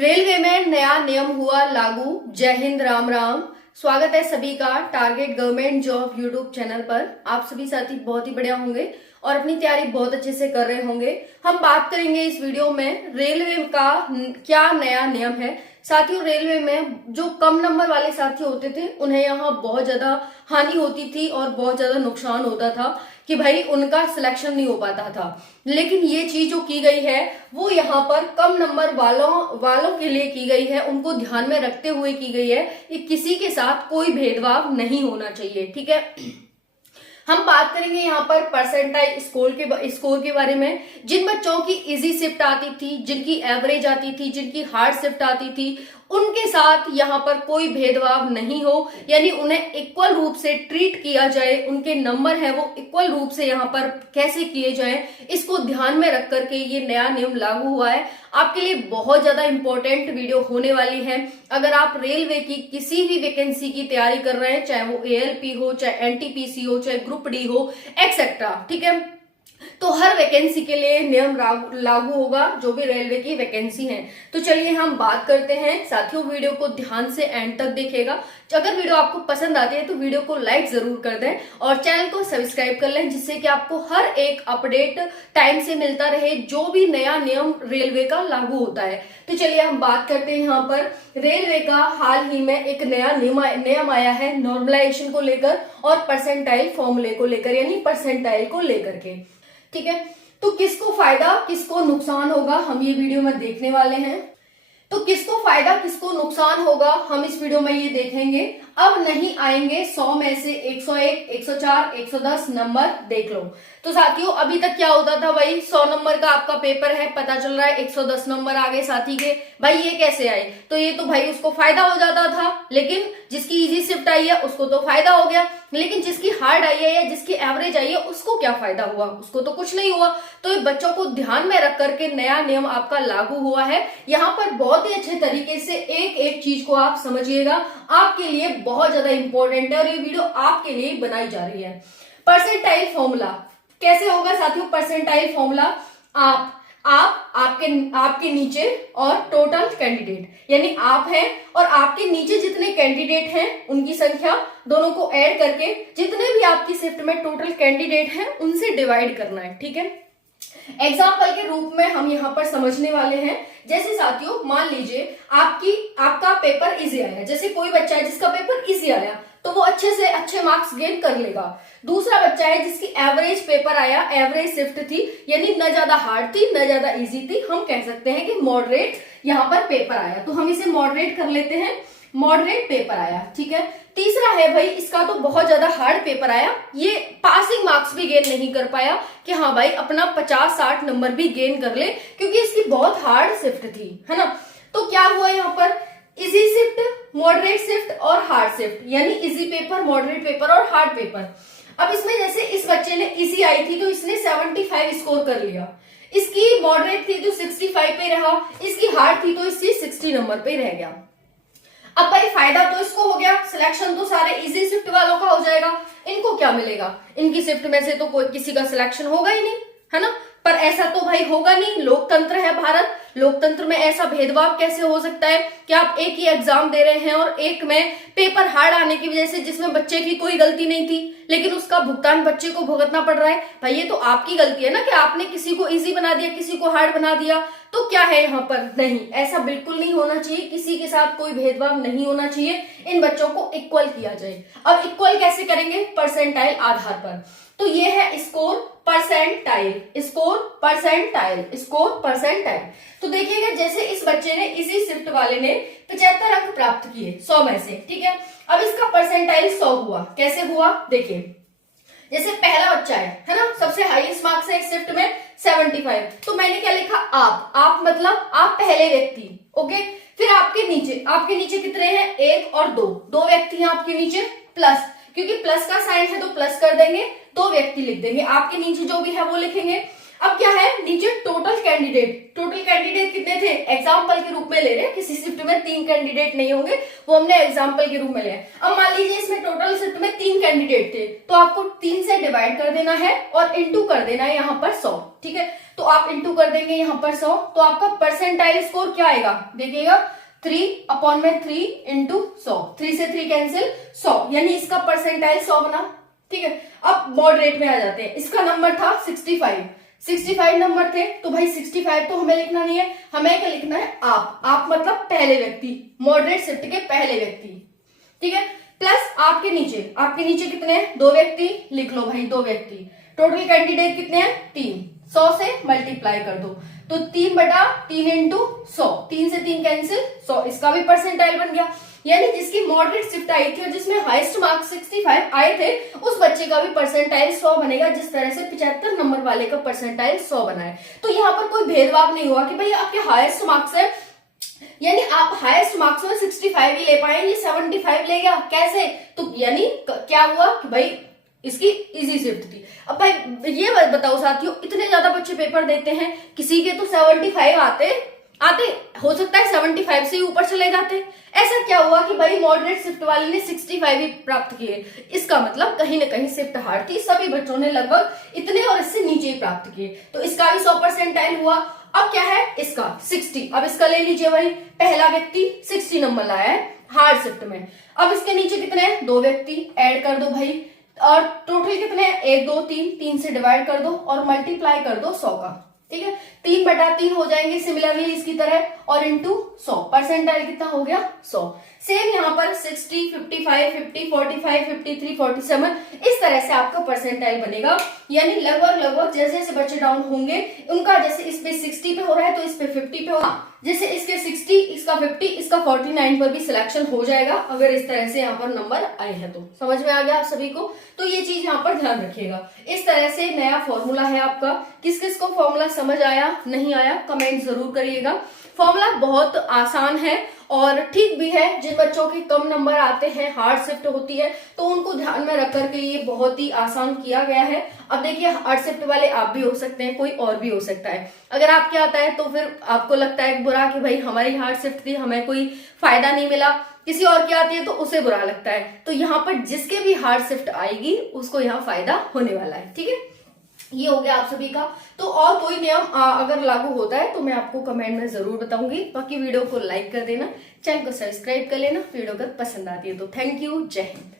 Railway में नया नियम हुआ लागू। जय हिंद, राम राम। स्वागत है सभी का target government job YouTube channel पर। आप सभी साथी बहुत ही बढ़िया होंगे और अपनी तैयारी बहुत अच्छे से कर रहे होंगे। हम बात करेंगे इस वीडियो में रेलवे का क्या नया नियम है। साथियों, रेलवे में जो कम नंबर वाले साथी होते थे उन्हें यहाँ बहुत ज्यादा हानि होती थी और बहुत ज्यादा नुकसान होता था कि भाई उनका सिलेक्शन नहीं हो पाता था। लेकिन ये चीज जो की गई है वो यहाँ पर कम नंबर वालों के लिए की गई है, उनको ध्यान में रखते हुए की गई है कि किसी के साथ कोई भेदभाव नहीं होना चाहिए। ठीक है, हम बात करेंगे यहाँ पर परसेंटाइल स्कोर के बारे में। जिन बच्चों की इजी शिफ्ट आती थी, जिनकी एवरेज आती थी, जिनकी हार्ड शिफ्ट आती थी, उनके साथ यहाँ पर कोई भेदभाव नहीं हो, यानी उन्हें इक्वल रूप से ट्रीट किया जाए। उनके नंबर है वो इक्वल रूप से यहाँ पर कैसे किए जाए, इसको ध्यान में रख करके ये नया नियम लागू हुआ है। आपके लिए बहुत ज्यादा इंपॉर्टेंट वीडियो होने वाली है। अगर आप रेलवे की किसी भी वैकेंसी की तैयारी कर रहे हैं, चाहे वो एएलपी हो, चाहे एनटीपीसी हो, चाहे ग्रुप डी हो, एक्सेट्रा, ठीक है, तो हर वैकेंसी के लिए नियम लागू होगा, जो भी रेलवे की वैकेंसी है। तो चलिए हम बात करते हैं। साथियों, वीडियो को ध्यान से एंड तक देखिएगा। अगर वीडियो आपको पसंद आती है तो वीडियो को लाइक जरूर कर दें और चैनल को सब्सक्राइब कर लें, जिससे कि आपको हर एक अपडेट टाइम से मिलता रहे जो भी नया नियम रेलवे का लागू होता है। तो चलिए हम बात करते हैं। यहाँ पर रेलवे का हाल ही में एक नया नियम आया है नॉर्मलाइजेशन को लेकर और परसेंटाइल फॉर्मूले को लेकर, यानी परसेंटाइल को लेकर के। ठीक है, तो किसको फायदा किसको नुकसान होगा हम ये वीडियो में देखने वाले हैं। तो किसको फायदा किसको नुकसान होगा हम इस वीडियो में ये देखेंगे। अब नहीं आएंगे 100 में से 101, 104, 110 नंबर, देख लो। तो साथियों, अभी तक क्या होता था भाई, 100 नंबर का आपका पेपर है, पता चल रहा है 110 नंबर आ गए साथी के, भाई ये कैसे आए? तो ये तो भाई उसको फायदा हो जाता था, लेकिन जिसकी इजी शिफ्ट आई है उसको तो फायदा हो गया, लेकिन जिसकी हार्ड आई है या जिसकी एवरेज आई है उसको क्या फायदा हुआ? उसको तो कुछ नहीं हुआ। तो ये बच्चों को ध्यान में रख करके नया नियम आपका लागू हुआ है। यहाँ पर बहुत ही अच्छे तरीके से एक एक चीज को आप समझिएगा, आपके लिए बहुत ज्यादा इंपॉर्टेंट है और ये वीडियो आपके लिए बनाई जा रही है। परसेंटाइल फॉर्मूला कैसे होगा साथियों? परसेंटाइल फॉर्मूला आपके नीचे और टोटल कैंडिडेट, यानी आप हैं और आपके नीचे जितने कैंडिडेट हैं उनकी संख्या, दोनों को ऐड करके जितने भी आपकी शिफ्ट में टोटल कैंडिडेट हैं उनसे डिवाइड करना है। ठीक है, एग्जाम्पल के रूप में हम यहाँ पर समझने वाले हैं। जैसे साथियों, मान लीजिए आपका पेपर इजी आया। जैसे कोई बच्चा है जिसका पेपर इजी आया तो वो अच्छे से अच्छे मार्क्स गेन कर लेगा। दूसरा बच्चा है जिसकी एवरेज पेपर आया, एवरेज शिफ्ट थी, यानी न ज्यादा हार्ड थी न ज्यादा इजी थी, हम कह सकते हैं कि मॉडरेट यहाँ पर पेपर आया, तो हम इसे मॉडरेट कर लेते हैं, मॉडरेट पेपर आया। ठीक है, तीसरा है भाई इसका तो बहुत ज्यादा हार्ड पेपर आया, ये पासिंग मार्क्स भी गेन नहीं कर पाया कि हाँ भाई अपना 50-60 नंबर भी गेन कर ले, क्योंकि इसकी बहुत हार्ड शिफ्ट थी, है ना। तो क्या हुआ यहाँ पर, इजी शिफ्ट, मॉडरेट शिफ्ट और हार्ड शिफ्ट, यानी इजी पेपर, मॉडरेट पेपर और हार्ड पेपर। अब इसमें जैसे इस बच्चे ने इजी आई थी तो इसने 75 स्कोर कर लिया, इसकी मॉडरेट थी तो 65 पे रहा, इसकी हार्ड थी तो इसकी 60 नंबर पे रह गया। अब भाई फायदा तो इसको हो गया, सिलेक्शन तो सारे इजी शिफ्ट वालों का हो जाएगा। इनको क्या मिलेगा? इनकी शिफ्ट में से तो कोई किसी का सिलेक्शन होगा ही नहीं, है ना। पर ऐसा तो भाई होगा नहीं, लोकतंत्र है भारत, लोकतंत्र में ऐसा भेदभाव कैसे हो सकता है कि आप एक ही एग्जाम दे रहे हैं और एक में पेपर हार्ड आने की वजह से जिसमें बच्चे की कोई गलती नहीं थी लेकिन उसका भुगतान बच्चे को भुगतना पड़ रहा है। भाई ये तो आपकी गलती है ना कि आपने किसी को इजी बना दिया, किसी को हार्ड बना दिया। तो क्या है यहाँ पर, नहीं, ऐसा बिल्कुल नहीं होना चाहिए, किसी के साथ कोई भेदभाव नहीं होना चाहिए, इन बच्चों को इक्वल किया जाए। अब इक्वल कैसे करेंगे? परसेंटाइल आधार पर। तो ये है score percentile, score percentile, score percentile. तो देखिएगा जैसे इस बच्चे ने, इसी शिफ्ट वाले ने 75 अंक प्राप्त किए 100 में से, ठीक है। अब इसका परसेंटाइल 100 हुआ, कैसे हुआ देखिए। जैसे पहला बच्चा है ना, सबसे हाईएस्ट मार्क्स है इस शिफ्ट में 75, तो मैंने क्या लिखा, आप मतलब आप पहले व्यक्ति, ओके। फिर आपके नीचे कितने हैं, 1 और 2 व्यक्ति हैं आपके नीचे, प्लस, क्योंकि प्लस का साइन है तो प्लस कर देंगे, 2 व्यक्ति लिख देंगे, आपके नीचे जो भी है वो लिखेंगे। अब क्या है, नीचे टोटल कैंडिडेट कितने थे, एग्जाम्पल के रूप में ले रहे हैं, किसी शिफ्ट में 3 कैंडिडेट नहीं होंगे, वो हमने एग्जाम्पल के रूप में लिया। अब मान लीजिए इसमें टोटल शिफ्ट में 3 कैंडिडेट थे, तो आपको 3 से डिवाइड कर देना है और इंटू कर देना है यहाँ पर 100, ठीक है। तो आप इंटू कर देंगे यहाँ पर 100, तो आपका परसेंटाइल स्कोर क्या आएगा, देखिएगा 3/3 इंटू 100, 3 से 3 कैंसिल, 100, यानी इसका परसेंटाइल 100 बना, ठीक है। अब मॉडरेट में आ जाते हैं, इसका नंबर था 65 नंबर थे, तो भाई 65 तो हमें लिखना नहीं है, हमें क्या लिखना है, आप मतलब पहले व्यक्ति, मॉडरेट शिफ्ट के पहले व्यक्ति, ठीक है। प्लस आपके नीचे कितने हैं, 2 व्यक्ति, लिख लो भाई 2 व्यक्ति। टोटल कैंडिडेट कितने हैं, 3, 100 से मल्टीप्लाई कर दो, तो 3/3 इंटू 100, 3 से 3 कैंसिल, 100, इसका भी परसेंटाइल बन गया। यानी जिसकी मॉडरेट शिफ्ट आई थी और जिसमें हाईएस्ट मार्क्स 65 आए थे, उस बच्चे का भी परसेंटाइल 100 बनेगा, जिस तरह से 75 नंबर वाले का परसेंटाइल 100 बना है। तो यहाँ पर कोई भेदभाव नहीं हुआ कि भाई आपके हाईएस्ट मार्क्स है, यानी आप हाईएस्ट मार्क्स में 65 ही ले पाए, ये 75 ले गया, कैसे, तो यानी क्या हुआ कि भाई इसकी इजी शिफ्ट थी। अब भाई ये बताओ साथियों, इतने ज्यादा बच्चे पेपर देते हैं, किसी के तो 75 आते हो सकता है 75 से ही ऊपर चले जाते, ऐसा क्या हुआ कि भाई मॉडरेट शिफ्ट वाले ने 65 ही प्राप्त किए, इसका मतलब कहीं ना कहीं शिफ्ट हार्ड थी, सभी बच्चों ने लगभग इतने और इससे नीचे ही प्राप्त किए, तो इसका भी 100 परसेंटाइल हुआ। अब क्या है इसका 60, अब इसका ले लीजिए भाई, पहला व्यक्ति 60 नंबर लाया है हार्ड शिफ्ट में। अब इसके नीचे कितने हैं, 2 व्यक्ति, ऐड कर दो भाई, और टोटल कितने हैं, 1 2 3 से डिवाइड कर दो और मल्टीप्लाई कर दो 100 का, ठीक है। 3/3 हो जाएंगे सिमिलरली इसकी तरह, और इंटू 100, परसेंटाइल कितना हो गया 100। सेम यहाँ पर 60, 55, 50, 45, 53, 47, इस तरह से आपका परसेंटाइल बनेगा। यानी लगभग जैसे जैसे बच्चे डाउन होंगे, उनका जैसे इस पे 60 पे हो रहा है तो इस पे 50 पे होगा, जैसे इसके 60, इसका 50, इसका 49 पर भी सिलेक्शन हो जाएगा, अगर इस तरह से यहाँ पर नंबर आए हैं तो। समझ में आ गया आप सभी को, तो ये चीज यहाँ पर ध्यान रखिएगा। इस तरह से नया फॉर्मूला है आपका, किस किस को फॉर्मूला समझ आया नहीं आया कमेंट जरूर करिएगा। फॉर्मूला बहुत आसान है और ठीक भी है, जिन बच्चों के कम नंबर आते हैं, हार्ड शिफ्ट होती है, तो उनको ध्यान में रख करके ये बहुत ही आसान किया गया है। अब देखिए हार्ड शिफ्ट वाले आप भी हो सकते हैं, कोई और भी हो सकता है। अगर आपके आता है तो फिर आपको लगता है बुरा कि भाई हमारी हार्ड शिफ्ट थी, हमें कोई फायदा नहीं मिला, किसी और की आती है तो उसे बुरा लगता है। तो यहाँ पर जिसके भी हार्ड शिफ्ट आएगी उसको यहाँ फायदा होने वाला है, ठीक है। ये हो गया आप सभी का। तो और कोई नियम अगर लागू होता है तो मैं आपको कमेंट में जरूर बताऊंगी। बाकी वीडियो को लाइक कर देना, चैनल को सब्सक्राइब कर लेना, वीडियो अगर पसंद आती है तो। थैंक यू, जय हिंद।